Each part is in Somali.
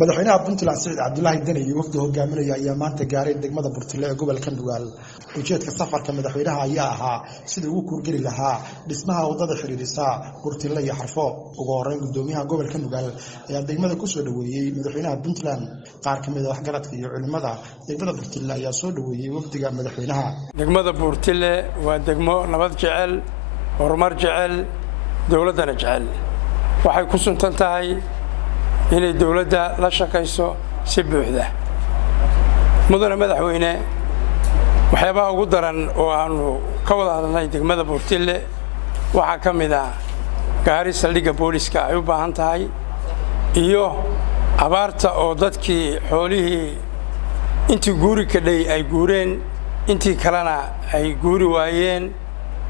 madaxweynaha Puntland Saciid Cabdullaahi Dani iyo wafdi hogaaminaya ayaa maanta gaaray degmada Burtile ee gobolka Nugaal. Ujeedka safarka madaxweynaha ayaa ahaa sidii uu kurgeli lahaa dhismaha wadada xiriirisa Burtile iyo Xarfo. Ugu horeyn gudoomiyaha gobolka Nugaal ayaa degmada ku soo dhaweeyay madaxweynaha Puntland. Qaar ka mid ah waxgaradka iyo culimada degmada Burtile ayaa soo dhaweeyay wafdiga madaxweynaha. Degmada Burtile waa degmo nabad jecel, horumar jecel, dawladana jecel. Waxay ku suntan tahay inay dawladda la shaqeyso si buuxda. Mudane madaxweyne waxyaabaha ugu daran oo aanu ka wada hadalnay degmada Burtile waxa ka mid ah gaari saldhigga booliska ay u baahan tahay iyo abaarta oo dadkii xoolihii intii guuri ka dhay ay guureen intii kalena ay guuri waayeen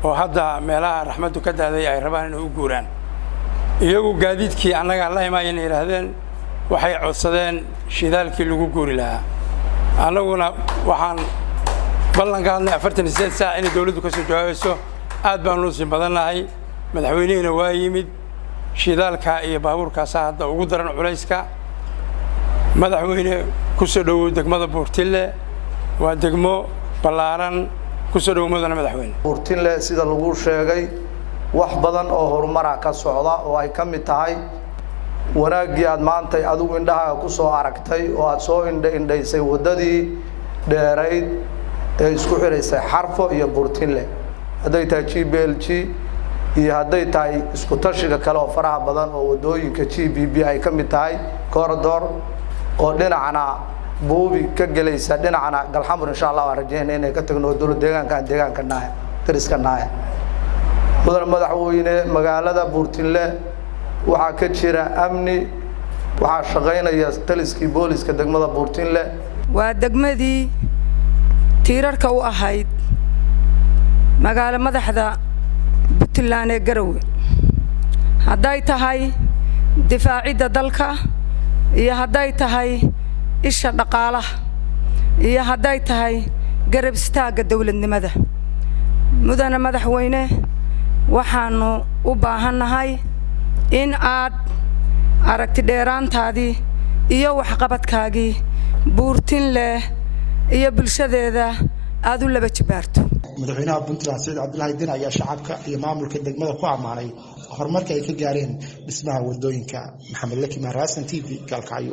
oo hadda meelaha raxmadu ka daaday ay rabaan inay u guuraan. iyagu gaadiidkii annaga la imaayeen yiraahdeen waxay codsadeen shidaalkii lagu guuri lahaa. annaguna waxaan ballan qaadnay 48 saac in dawladdu ka soo jawaabayso. aad baan u sii badanahay madaxweynaha waa yimid shidaalka iyo baabuurkaas hadda ugu daran culayska. madaxweyne ku soo dhaw degmada Burtile waa degmo ballaaran ku soo dhaw mudane madaxweyne. Burtile sida lagu sheegay wax badan oo horumar ka socda oo ay ka mid tahay wanaagii aad maanta adigu indhaha ku soo aragtay oo aad soo indhaysay wadadii dheerayd ee isku xireysay Xarfo iyo Burtile haday tahay GBLG iyo haday tahay isku tashiga kale oo faraha badan oo wadooyinka GBB ay ka mid tahay corridor oo dhinacana buubi ka galaysa dhinacana galxamur insha Allah waan rajeynaa inay ka tagno dawlad deegaanka nahay tiriska nahay. mudane madaxweyne magaalada Burtile waxa ka jira amni waxa shaqeynaya taliskii booliska degmada Burtile waa degmadii tiirarka u ahayd magaalo madaxda Puntland ee Garowe haday tahay difaacidda dalka iyo haday tahay isha dhaqaalaha iyo haday tahay garab istaaga dawladnimada. mudane madaxweyne waxaanu u baahanahay in aad aragti dheeraantaadii iyo waxqabadkaagii Burtile iyo bulshadeeda aad u laba jibaarto. madaxweynaha Puntland Saciid Cabdullaahi Dani ayaa shacabka iyo maamulka degmada ku amaanay horumarka ay ka gaareen dhismaha wadooyinka. Maxamed Laki Mahrasan TV Kalkayo.